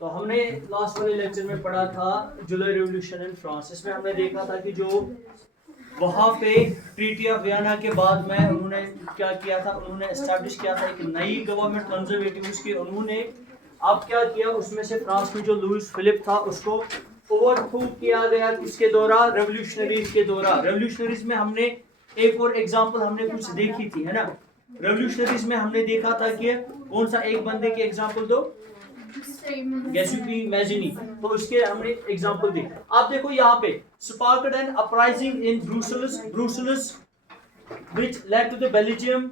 तो हमने लास्ट वाले लेक्चर में पढ़ा था जुलाई रेवोल्यूशन इन फ्रांस। इसमें हमने देखा था कि जो वहाँ पे ट्रीटी ऑफ वियना के बाद में उन्होंने क्या किया था, उन्होंने एस्टैब्लिश किया था एक नई गवर्नमेंट कंजर्वेटिव की। उन्होंने अब क्या किया, उसमें से फ्रांस में जो लुइस फिलिप था उसको ओवरथ्रो किया गया। किसके द्वारा? रेवोल्यूशनरीज के द्वारा। रेवोल्यूशनरीज में हमने एक और एग्जांपल हमने कुछ देखी थी, है ना। रेवोल्यूशनरीज में हमने देखा था कि कौन सा एक बंदे की एग्जांपल दो, गैसुपी मैजिनी। तो उसके हमने एग्जांपल दी। आप देखो यहाँ पे sparked an uprising in Brussels which led to the Belgium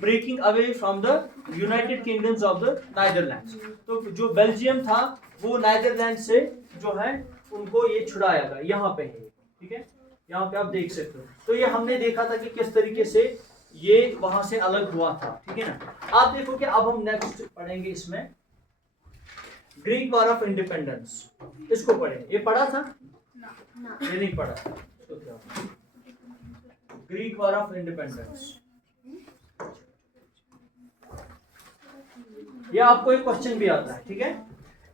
breaking away from the United Kingdoms of the Netherlands। तो जो बेल्जियम था वो नीदरलैंड से जो है उनको ये छुड़ाया गया। यहाँ पे है, ठीक है, यहाँ पे आप देख सकते हो। तो ये हमने देखा था कि किस तरीके से ये वहां से अलग हुआ था, ठीक है ना। आप देखो कि अब हम नेक्स्ट पढ़ेंगे इसमें ग्रीक वॉर ऑफ इंडिपेंडेंस। इसको पढ़े, ये पढ़ा था? ये नहीं पढ़ा था। इसको क्या ग्रीक वॉर ऑफ इंडिपेंडेंस, ये आपको एक क्वेश्चन भी आता है, ठीक है,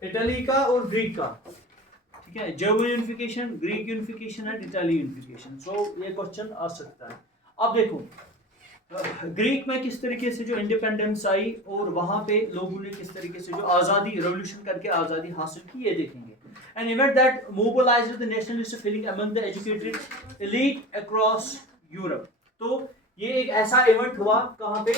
इटली का और ग्रीक का, ठीक है। German unification, Greek unification and Italy unification. So ये क्वेश्चन आ सकता है। अब देखो ग्रीक में किस तरीके से जो इंडिपेंडेंस आई और वहां पे लोगों ने किस तरीके से जो आज़ादी, रेवोल्यूशन करके आज़ादी हासिल की, ये देखेंगे। An event that mobilized the nationalist feeling among the educated elite across Europe। तो ये एक ऐसा इवेंट हुआ कहाँ पे?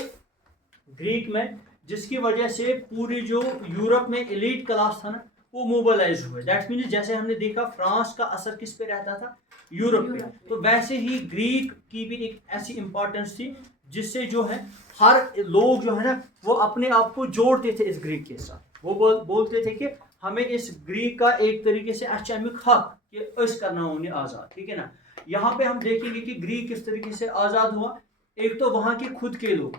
ग्रीक में, जिसकी वजह से पूरी जो यूरोप में एलीट क्लास था ना वो मोबिलाइज हुए। दैट मीन्स जैसे हमने देखा फ्रांस का असर किस पे रहता था? यूरोप पे। तो वैसे ही ग्रीक की भी एक ऐसी इंपॉर्टेंस थी जिससे जो है हर लोग जो है ना वो अपने आप को जोड़ते थे इस ग्रीक के साथ। वो बोलते थे कि हमें इस ग्रीक का एक तरीके से अचामिक हक कि इस करना उन्हें आज़ाद, ठीक है ना। यहाँ पे हम देखेंगे कि ग्रीक किस तरीके से आज़ाद हुआ। एक तो वहाँ के खुद के लोग,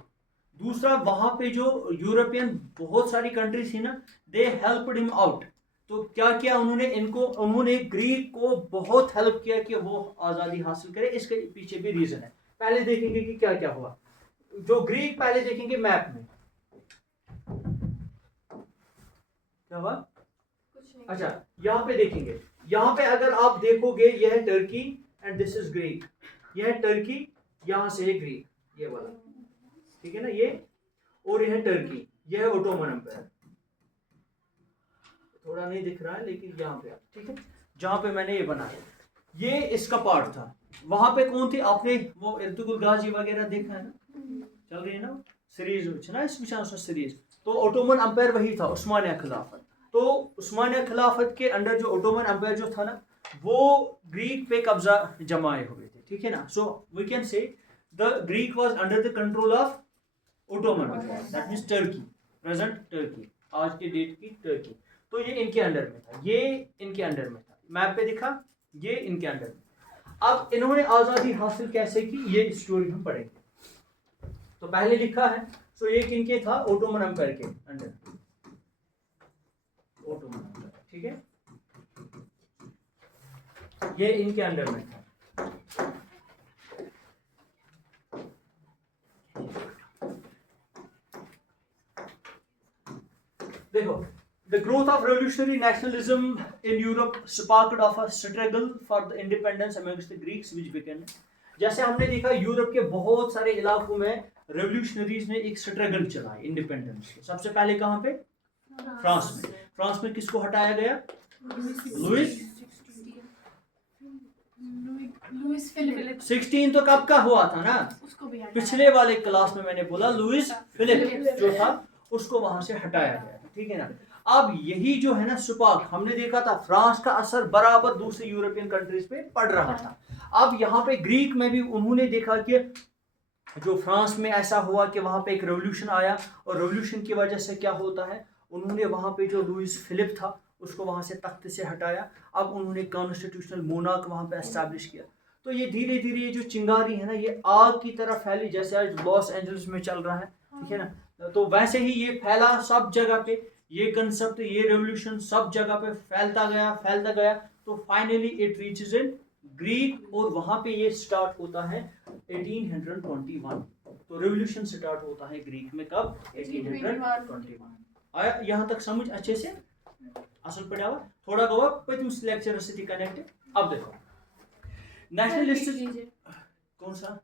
दूसरा वहाँ पे जो यूरोपियन बहुत सारी कंट्रीज थी ना, दे हेल्प्ड हिम आउट। तो क्या किया उन्होंने, उन्होंने ग्रीक को बहुत हेल्प किया कि वो आज़ादी हासिल करे। इसके पीछे भी रीज़न है। पहले देखेंगे कि क्या क्या हुआ। जो ग्रीक, पहले देखेंगे मैप में क्या हुआ। अच्छा, यहाँ पे देखेंगे, यहाँ पे अगर आप देखोगे यह है Turkey and this is Greek. यह है टर्की, यहाँ से है ग्रीक, ये वाला, ठीक है ना, ये। और यह है टर्की, यह है ओटोमन एम्पायर। थोड़ा नहीं दिख रहा है लेकिन यहाँ पे, ठीक है, जहाँ पे मैंने ये बनाया ये इसका पार्ट था। वहां पे कौन थे आपने वो इर्तुगरुल गाजी वगैरह देखा है ना, चल रही है ना सीरीज ना, इसमें सीरीज। तो ओटोमन एम्पायर वही था, उस्मानिया खिलाफत। तो उस्मानिया खिलाफत के अंडर जो ओटोमन एम्पायर जो था ना वो ग्रीक पे कब्जा जमाए हुए थे, ठीक है ना। So we can say the Greek was under the control of Ottoman Empire, that means Turkey, present Turkey, आज के डेट की टर्की। तो ये इनके अंडर में था, ये इनके अंडर में था। मैप पे दिखा, ये इनके अंडर में। अब इन्होंने आज़ादी हासिल कैसे की, ये स्टोरी हम पढ़ेंगे। तो पहले लिखा है, सो ये किनके था? ओटोमन एम्पायर के अंडर, ओटोमन एम्पायर, ठीक है, ये इनके अंडर में था। देखो, the growth of revolutionary nationalism in Europe sparked off a struggle for the independence amongst the Greeks which began। जैसे हमने देखा यूरोप के बहुत सारे इलाकों में रेवोल्यूशनरीज ने एक स्ट्रगल चलाई इंडिपेंडेंस के। सबसे पहले कहाँ पे? फ्रांस में। फ्रांस में किसको हटाया गया? Louis Philip. 16 तो कब का हुआ था ना, पिछले वाले क्लास में मैंने बोला लुइस फिलिप जो था उसको वहां से हटाया गया, ठीक है ना। अब यही जो है ना स्पार्क, हमने देखा था फ्रांस का असर बराबर दूसरी यूरोपियन कंट्रीज पे पड़ रहा था। अब यहाँ पे ग्रीक में भी उन्होंने देखा कि जो फ्रांस में ऐसा हुआ कि वहां पे एक रेवोल्यूशन आया और रेवोल्यूशन की वजह से क्या होता है, उन्होंने वहां पे जो लुइस फिलिप था उसको वहां से तख्त से हटाया। अब उन्होंने कॉन्स्टिट्यूशनल मोनार्क वहां पे एस्टैब्लिश किया। तो ये धीरे धीरे ये जो चिंगारी है ना ये आग की तरह फैली, जैसे आज लॉस एंजल्स में चल रहा है, ठीक है ना। तो वैसे ही ये फैला सब जगह पे, ये कंसेप्ट, ये रेवोल्यूशन सब जगह पे फैलता गया। तो finally it reaches in Greek और वहां पे ये स्टार्ट होता है 1821। तो रेवोल्यूशन स्टार्ट होता है ग्रीक में कब? 1821। आया यहाँ तक समझ अच्छे से? असल पढ़ा हुआ थोड़ा गवा पतमिस लेक्चर से कनेक्ट। अब देखो नेशनलिस्ट कौन सा,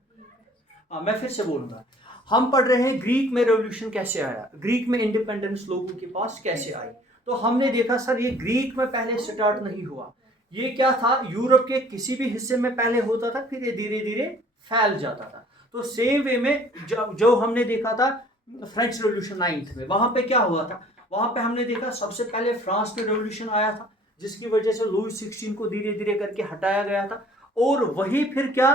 हाँ मैं फिर से बोलूंगा। हम पढ़ रहे हैं ग्रीक में रेवोल्यूशन कैसे आया, ग्रीक में इंडिपेंडेंस लोगों के पास कैसे आई। तो हमने देखा सर ये ग्रीक में पहले स्टार्ट नहीं हुआ, ये क्या था यूरोप के किसी भी हिस्से में पहले होता था, फिर ये धीरे धीरे फैल जाता था। तो सेम वे में जो हमने देखा था फ्रेंच रेवोल्यूशन 9th में, वहां पे क्या हुआ था, वहां पे हमने देखा सबसे पहले फ्रांस में रेवोल्यूशन आया था, जिसकी वजह से लुई 16 को धीरे धीरे करके हटाया गया था, और वही फिर क्या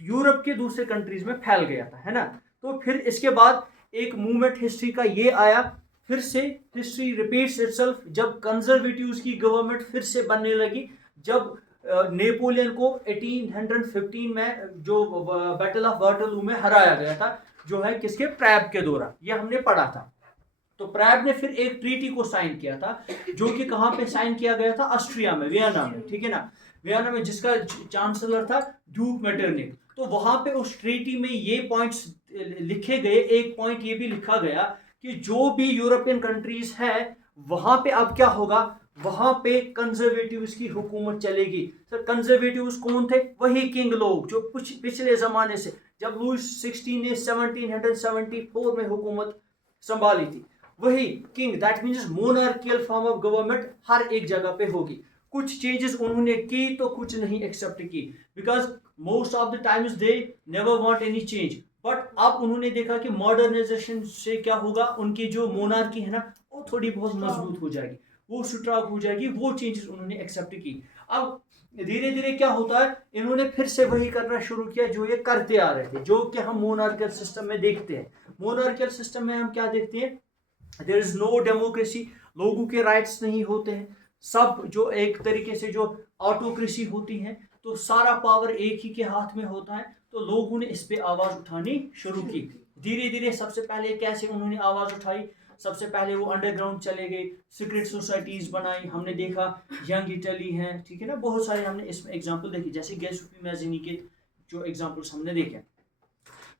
यूरोप के दूसरे कंट्रीज में फैल गया था, है ना। तो फिर इसके बाद एक मूवमेंट हिस्ट्री का ये आया, फिर से हिस्ट्री रिपीट्स इटसेल्फ, जब कंजर्वेटिव्स की गवर्नमेंट फिर से बनने लगी, जब नेपोलियन को 1815 में जो बैटल ऑफ वाटरलू में हराया गया था, जो है किसके, प्रैब के दौरान, ये हमने पढ़ा था। तो प्रैब ने फिर एक ट्रीटी को साइन किया था, जो कि कहाँ पे साइन किया गया था, ऑस्ट्रिया में, वियना में, ठीक है ना, वियना में, जिसका चांसलर था ड्यूक मेटरनिक। तो वहां पे उस ट्रीटी में ये पॉइंट्स लिखे गए, एक पॉइंट ये भी लिखा गया कि जो भी यूरोपियन कंट्रीज है वहां पे अब क्या होगा, वहां पे कंजर्वेटिव्स की हुकूमत चलेगी। सर कंजर्वेटिव्स कौन थे, वही किंग लोग जो कुछ पिछले जमाने से, जब लुई 16 ने 1774 में हुकूमत संभाली थी, वही king, that means monarchial form of government हर एक जगह पे होगी। कुछ चेंजेस उन्होंने की तो कुछ नहीं एक्सेप्ट की, because most of the times they never want any change. But अब उन्होंने देखा कि मॉडर्नाइजेशन से क्या होगा, उनकी जो मोनार्की है ना वो थोड़ी बहुत मजबूत हो जाएगी, वो स्ट्रांग हो जाएगी, वो चेंजेस उन्होंने एक्सेप्ट की। अब धीरे धीरे क्या होता है, इन्होंने फिर से वही करना शुरू किया जो ये करते आ रहे थे, जो कि हम मोनार्कियल सिस्टम में देखते हैं। मोनार्कियल सिस्टम में हम क्या देखते हैं, देयर इज नो डेमोक्रेसी, लोगों के राइट्स नहीं होते हैं, सब जो एक तरीके से जो ऑटोक्रेसी होती है, तो सारा पावर एक ही के हाथ में होता है। तो लोगों ने इस पे आवाज उठानी शुरू की धीरे धीरे। सबसे पहले कैसे उन्होंने आवाज उठाई, सबसे पहले वो अंडरग्राउंड चले गए, सीक्रेट सोसाइटीज बनाई, हमने देखा यंग इटली है, ठीक है ना, बहुत सारे हमने इसमें एग्जांपल देखी, जैसे गैसुफी मैजिनी के जो एग्जांपल्स हमने देखे।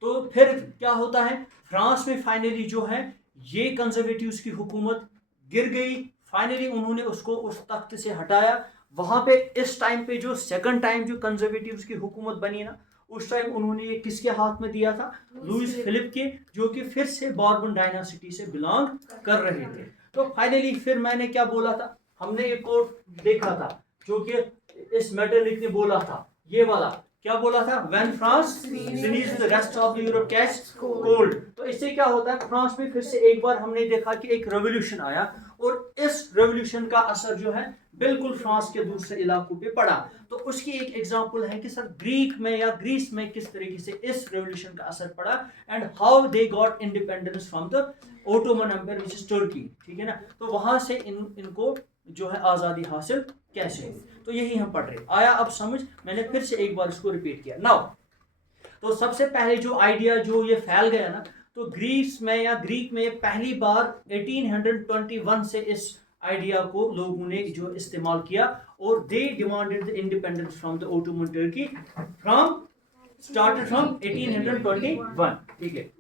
तो फिर क्या होता है, फ्रांस में फाइनली जो है ये कंजर्वेटिव्स की हुकूमत गिर गई, फाइनली उन्होंने उसको उस तख्त से हटाया। वहां पे इस टाइम पे जो सेकंड टाइम जो कंजर्वेटिव्स की हुकूमत बनी ना, उस टाइम उन्होंने ये किसके हाथ में दिया था, लुईस फिलिप के, जो कि फिर से बॉर्बन डायनासिटी से बिलोंग कर रहे थे। तो फाइनली फिर मैंने क्या बोला था, हमने एक कोट देखा था जो कि इस मेटरनिक ने बोला था, ये वाला क्या बोला था, when France sneeze the rest of the Europe catch cold. तो इससे क्या होता है, फ्रांस में फिर से एक बार हमने देखा कि एक रेवोल्यूशन आया, और इस रेवोल्यूशन का असर जो है बिल्कुल फ्रांस के दूसरे इलाकों पे पड़ा। तो उसकी एक एग्जांपल है कि सर ग्रीक में या ग्रीस में किस तरीके से इस रेवोल्यूशन का असर पड़ा, and how they got independence from the Ottoman Empire which is तुर्की, ठीक है ना। तो वहां से इनको जो है आज़ादी हासिल कैसे, तो यही हम पढ़ रहे। आया अब समझ, मैंने फिर से एक बार इसको रिपीट किया नाउ। तो सबसे पहले जो आइडिया जो ये फैल गया ना, तो ग्रीस में या ग्रीक में पहली बार 1821 से इस आइडिया को लोगों ने जो इस्तेमाल किया, और they demanded the independence from the Ottoman Turkey from started from 1821, ठीक है।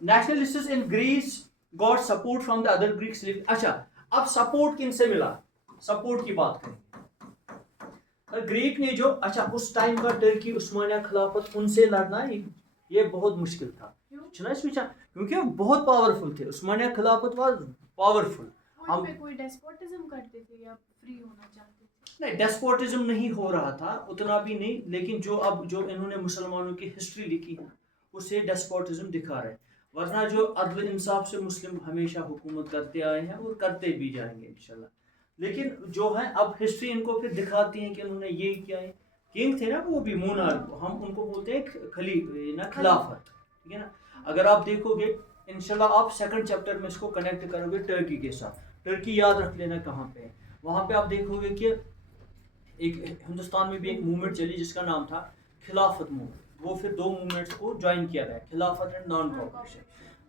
Nationalists in Greece got support from the other Greeks. अच्छा, अब सपोर्ट किन से मिला, सपोर्ट की बात करें, ग्रीक ने जो, अच्छा उस टाइम का टर्की उस्मानिया खिलाफत, उनसे लड़ना ये बहुत मुश्किल था, क्योंकि वो बहुत पावरफुल थे, उस्मानिया खिलाफत वाज पावरफुल। हम पे कोई डेस्पोटिज्म करते थे या फ्री होना चाहते थे? नहीं, डेस्पोटिज्म नहीं हो रहा था, उतना भी नहीं, लेकिन जो अब जो इन्होंने मुसलमानों की हिस्ट्री लिखी है उससे डेस्पोटिज्म दिखा रहे हैं, वरना जो अदल इंसाफ से मुस्लिम हमेशा हुकूमत करते आए हैं और करते भी जाएंगे इंशाल्लाह। लेकिन जो है अब हिस्ट्री इनको फिर दिखाती है कि उन्होंने ये किया है। किंग थे ना वो भी मोनार्क, हम उनको बोलते हैं खिलाफत, ठीक है ना। अगर आप देखोगे इंशाल्लाह, आप सेकंड चैप्टर में इसको कनेक्ट करोगे टर्की के साथ, टर्की याद रख लेना कहाँ पे है, वहाँ पे आप देखोगे कि एक हिंदुस्तान में भी एक मूवमेंट चली जिसका नाम था खिलाफत मूवमेंट, वो फिर दो मूवमेंट्स को ज्वाइन किया गया, खिलाफत एंड नॉन कॉर्पोरेशन।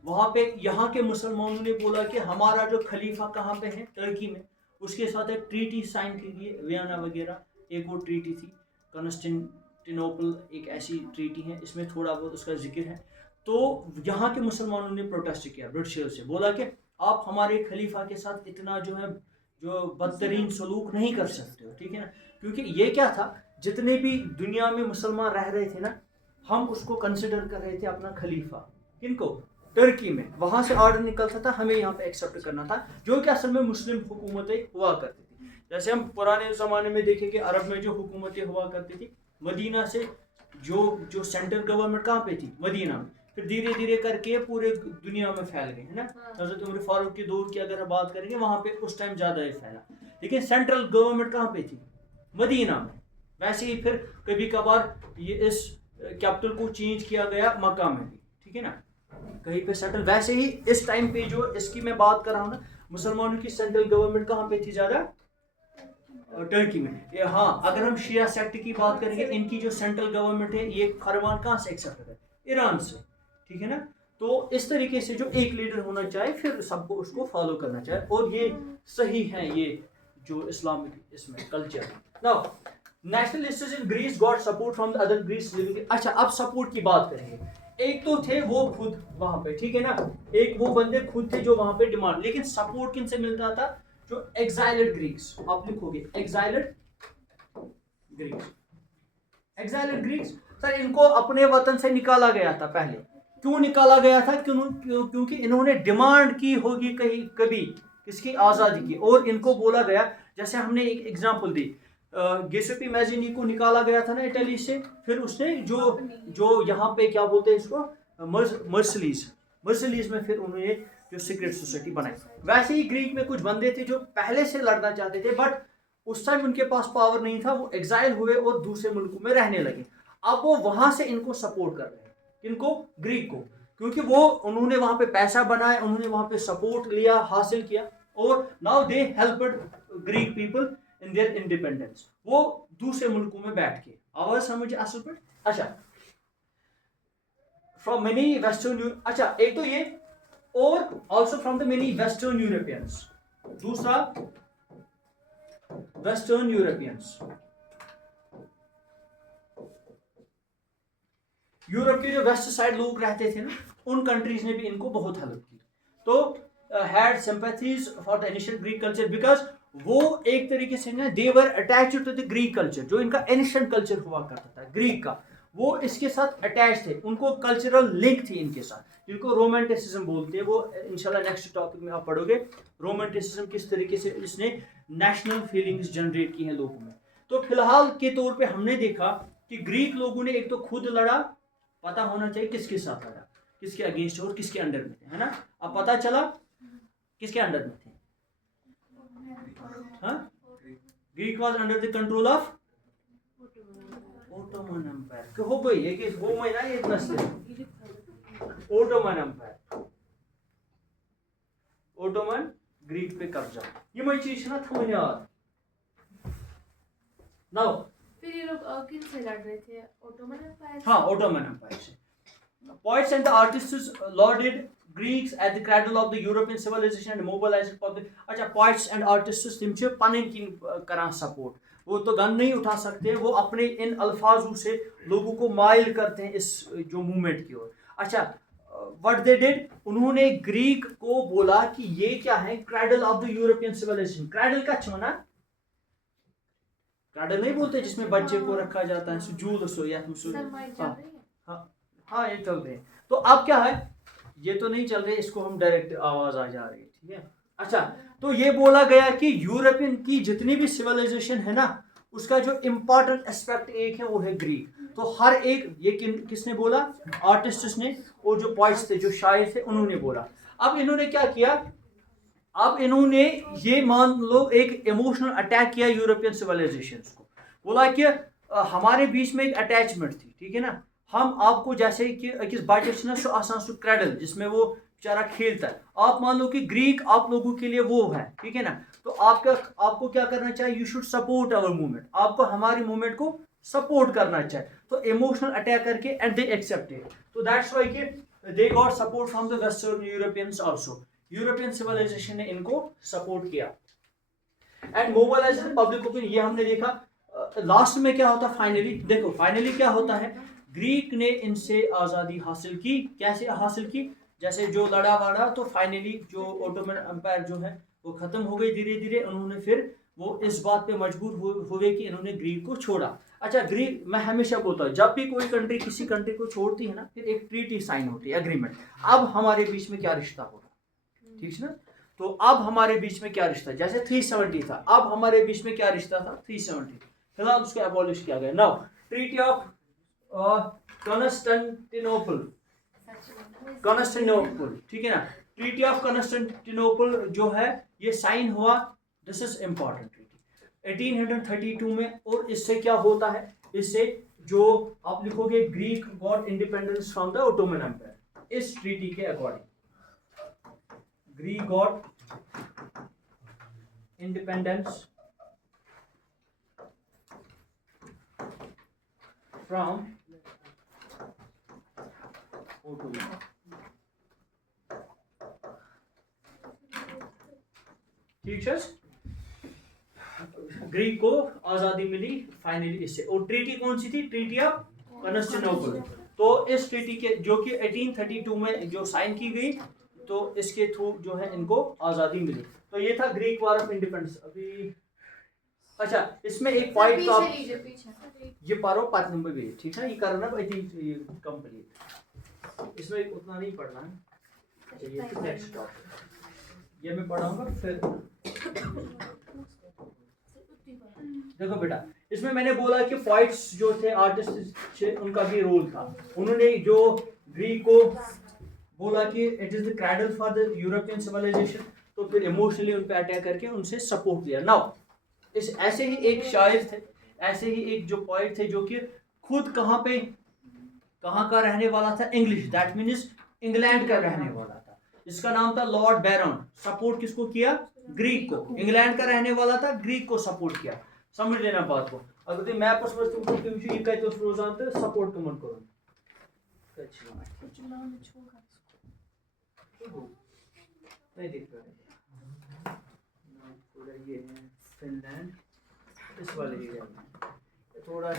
वहाँ पे यहाँ के मुसलमानों ने बोला कि हमारा जो खलीफा कहाँ पे है, टर्की में, उसके साथ एक ट्रीटी साइन की गई, वियना वगैरह, एक वो ट्रीटी थी कॉन्स्टेंटिनोपल, एक ऐसी ट्रीटी है, इसमें थोड़ा बहुत उसका जिक्र है। तो यहाँ के मुसलमानों ने प्रोटेस्ट किया ब्रिटिशर्स से, बोला कि आप हमारे खलीफा के साथ इतना जो है जो बदतरीन सलूक नहीं कर सकते हो, ठीक है ना। क्योंकि ये क्या था, जितने भी दुनिया में मुसलमान रह रहे थे ना, हम उसको कंसिडर कर रहे थे अपना खलीफा। किनको? टर्की में। वहां से ऑर्डर निकलता था, हमें यहाँ पे एक्सेप्ट करना था, जो कि असल में मुस्लिम हुकूमतें हुआ करती थी। जैसे हम पुराने ज़माने में देखें कि अरब में जो हुकूमतें हुआ करती थी, मदीना से जो जो सेंट्रल गवर्नमेंट कहाँ पे थी? मदीना में। फिर धीरे धीरे करके पूरे दुनिया में फैल गए, है ना। हजरत उमर फारूक के दौर की अगर हम बात करेंगे, वहाँ पे उस टाइम ज़्यादा ही फैला, लेकिन सेंट्रल गवर्नमेंट कहाँ पे थी? मदीना में। वैसे ही फिर कभी कभार ये इस कैपिटल को चेंज किया गया मक्का में भी, ठीक है ना, कहीं पे सेंट्रल। वैसे ही इस टाइम पे जो इसकी मैं बात कर रहा हूँ ना, मुसलमानों की सेंट्रल गवर्नमेंट कहाँ पे थी ज़्यादा? टर्की में। हाँ, अगर हम शिया सेक्ट की बात करेंगे, इनकी जो सेंट्रल गवर्नमेंट है, ये फरमान कहाँ से एक्सेप्ट है? ईरान से, ठीक है ना। तो इस तरीके से जो एक लीडर होना चाहिए, फिर सबको उसको फॉलो करना चाहिए, और ये सही है, ये जो इस्लामिक इसमें culture. Now nationalists in Greece got support from the other Greece living. अच्छा, अब सपोर्ट की बात करेंगे। एक तो थे वो खुद वहां पे, ठीक है ना, एक वो बंदे खुद थे जो वहां पे डिमांड, लेकिन सपोर्ट किन से मिलता था? जो एक्साइल्ड ग्रीक्स, आप लिखोगे exiled Greeks. Exiled Greeks sir, इनको अपने वतन से निकाला गया था पहले। क्यों निकाला गया था? क्योंकि इन्होंने डिमांड की होगी कहीं कभी किसकी? आज़ादी की। और इनको बोला गया, जैसे हमने एक एग्जांपल दी, गिउसेप्पे मैज़िनी को निकाला गया था ना इटली से, फिर उसने जो यहाँ पे क्या बोलते हैं इसको, मर्सलीज में फिर उन्होंने जो सीक्रेट सोसाइटी बनाई। वैसे ही ग्रीक में कुछ बंदे थे जो पहले से लड़ना चाहते थे, बट उस टाइम उनके पास पावर नहीं था, वो एग्जाइल हुए और दूसरे मुल्कों में रहने लगे। अब वो वहां से इनको सपोर्ट कर रहे हैं, इनको, ग्रीक को, क्योंकि वो उन्होंने वहां पे पैसा बनाया, उन्होंने वहां पे सपोर्ट लिया, हासिल किया, और now they helped Greek people in their independence. वो दूसरे मुल्कों में बैठ के, आवाज समझे असल पर? अच्छा, फ्रॉम मेनी वेस्टर्न, अच्छा एक तो ये, और also from the many western Europeans. दूसरा, वेस्टर्न यूरोपियंस, यूरोप के जो वेस्ट साइड लोग रहते थे ना, उन कंट्रीज ने भी इनको बहुत हेल्प की। तो had sympathies for the ancient Greek culture, because वो एक तरीके से ना, they were attached to the Greek culture. जो इनका एनिशियंट कल्चर हुआ करता था ग्रीक का, वो इसके साथ अटैच थे, उनको कल्चरल लिंक थी इनके साथ, जिनको रोमांटिसिज्म बोलते हैं। वो इंशाल्लाह नेक्स्ट टॉपिक में आप पढ़ोगे, रोमांटिसिज्म किस तरीके से इसने नेशनल फीलिंग्स जनरेट की हैं लोगों में। तो फिलहाल के तौर पे हमने देखा कि ग्रीक लोगों ने एक तो खुद लड़ा, पता होना चाहिए किसके साथ लड़ा, किसके अगेंस्ट और किसके अंडर में थे, है ना। अब पता चला किसके अंडर में थे? हाँ, Greek was under the control of Ottoman Empire. हो गई है कि वो महीना ये इतना से ओटोमन एम्पायर, ओटोमन ग्रीक पे कब्जा। ये मैं चीज ना थमने याद। नाउ फिर ये लोग किन से लड़ रहे थे? Ottoman Empire? हाँ, ओटोमन एम्पायर से। Poets and the artists lauded Greeks at the cradle of the European civilization and mobilized public. अच्छा, poets and artists तिम छे पनिन की करा सपोर्ट। वो तो गन नहीं उठा सकते, वो अपने इन अल्फाजों से लोगों को माइल करते हैं इस जो मूवमेंट की ओर। अच्छा, व्हाट दे डिड, उन्होंने ग्रीक को बोला कि ये क्या है? Cradle of the European civilisation. Cradle का छना, क्रेडल नहीं बोलते जिसमें बच्चे को रखा जाता है, सुजूल सो या हाँ, ये चल रहे हैं। तो अब क्या है, ये तो नहीं चल रहे, इसको हम डायरेक्ट आवाज आ जा रही है, ठीक है। अच्छा, तो ये बोला गया कि यूरोपियन की जितनी भी सिविलाइजेशन है ना, उसका जो इम्पोर्टेंट एस्पेक्ट एक है वो है ग्रीक। तो हर एक, ये किसने बोला? आर्टिस्ट्स ने, और जो पॉइट्स थे, जो शायर थे, उन्होंने बोला। अब इन्होंने क्या किया? अब इन्होंने ये मान लो एक इमोशनल अटैक किया यूरोपियन सिविलाइजेशन को। बोला कि हमारे बीच में एक अटैचमेंट थी, ठीक है ना। हम आपको जैसे कि अकिस बच्चे ना सो आसान सो क्रेडल जिसमें वो बेचारा खेलता है, आप मान लो कि ग्रीक आप लोगों के लिए वो है, ठीक है ना। तो आपको क्या करना चाहिए? You should support our movement, आपको हमारी मूवमेंट को सपोर्ट करना चाहिए। तो इमोशनल अटैक करके एंड दे एक्सेप्टेड। तो दैट्स व्हाई कि they got support from the western Europeans also. European civilisation ने इनको सपोर्ट किया एंड मोबिलाइज्ड पब्लिक ओपिनियन। ये हमने देखा। लास्ट में क्या होता? फाइनली देखो, फाइनली क्या होता है? ग्रीक ने इनसे आज़ादी हासिल की। कैसे हासिल की? जैसे जो लड़ा वाड़ा तो फाइनली जो ऑटोमन एम्पायर जो है वो खत्म हो गई धीरे धीरे। उन्होंने फिर वो इस बात पे मजबूर हुए कि इन्होंने ग्रीक को छोड़ा। अच्छा, ग्रीक, मैं हमेशा बोलता हूँ जब भी कोई कंट्री किसी कंट्री को छोड़ती है ना, फिर एक ट्रीटी साइन होती है, एग्रीमेंट। अब हमारे बीच में क्या रिश्ता होगा, ठीक है ना? तो अब हमारे बीच में क्या रिश्ता, जैसे 370 था, अब हमारे बीच में क्या रिश्ता था 370, फिलहाल उसको एबॉलिश किया गया। नाउ ट्रीटी ऑफ कॉन्स्टेंटिनोपल, ठीक है ना? ट्रीटी ऑफ कॉन्स्टेंटिनोपल जो है ये साइन हुआ, दिस इज इंपॉर्टेंट ट्रीटी 1832 में। और इससे क्या होता है, इससे जो आप लिखोगे Greek got independence from the Ottoman Empire, इस ट्रीटी के according Greek got independence from Ottoman. ठीक है, ग्रीक को आजादी मिली फाइनली इससे। और ट्रीटी कौन सी थी, ट्रीटी ऑफ कॉन्स्टेंटिनोपल। तो इस ट्रीटी के जो कि 1832 में जो साइन की गई, तो इसके थ्रू जो है इनको आजादी मिली। तो ये था ग्रीक वॉर ऑफ इंडिपेंडेंस। अभी अच्छा, इसमें एक पॉइंट का ये पारो 5 नंबर भी, ठीक है, ये करना आई थिंक कंप्लीट, इसमें उतना नहीं पढ़ना है। अच्छा, ये नेक्स्ट टॉपिक ये मैं पढ़ाऊंगा फिर। देखो बेटा, इसमें मैंने बोला कि पोइट्स जो थे, आर्टिस्ट थे, उनका भी रोल था। उन्होंने जो ग्रीक को बोला कि it is the cradle for the European civilization, तो फिर इमोशनली उन पे अटैक करके उनसे सपोर्ट दिया। नाउ इस ऐसे ही एक शायर थे, ऐसे ही एक जो पोइट थे जो कि खुद कहाँ का रहने वाला था, इंग्लिश, दैट मीन्स इंग्लैंड का रहने वाला था, जिसका नाम था लॉर्ड बैरन। सपोर्ट किसको किया, ग्रीक को। इंग्लैंड का रहने वाला था, ग्रीक को सपोर्ट किया। समझ लेना बात को। अगर तुम मैं पर ये कहते हो रोजान तो सपोर्ट कमन करो नहीं दिख रहा है। ये है फिनलैंड, इस वाले एरिया में थोड़ा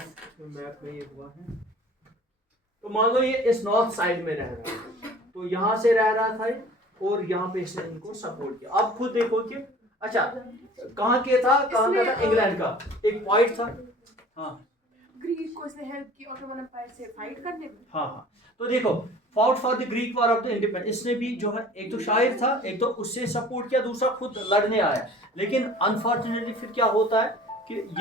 मैप में ये हुआ है। तो मान लो ये इस नॉर्थ साइड में रह रहा है, तो यहाँ से रह रहा था और यहाँ पे इसने इनको सपोर्ट किया। आप खुद देखो कि अच्छा कहाँ के था, कहाँ का था, इंग्लैंड का एक पॉइंट था। हाँ, ग्रीक को इसने हेल्प की ऑटोमन एम्पायर से फाइट करने में। हाँ, तो देखो fought for the Greek war of the independence, इसने भी जो है एक तो शायर था, एक तो उससे सपोर्ट किया, दूसरा खुद लड़ने आया। लेकिन अनफॉर्चुनेटली फिर क्या होता है कि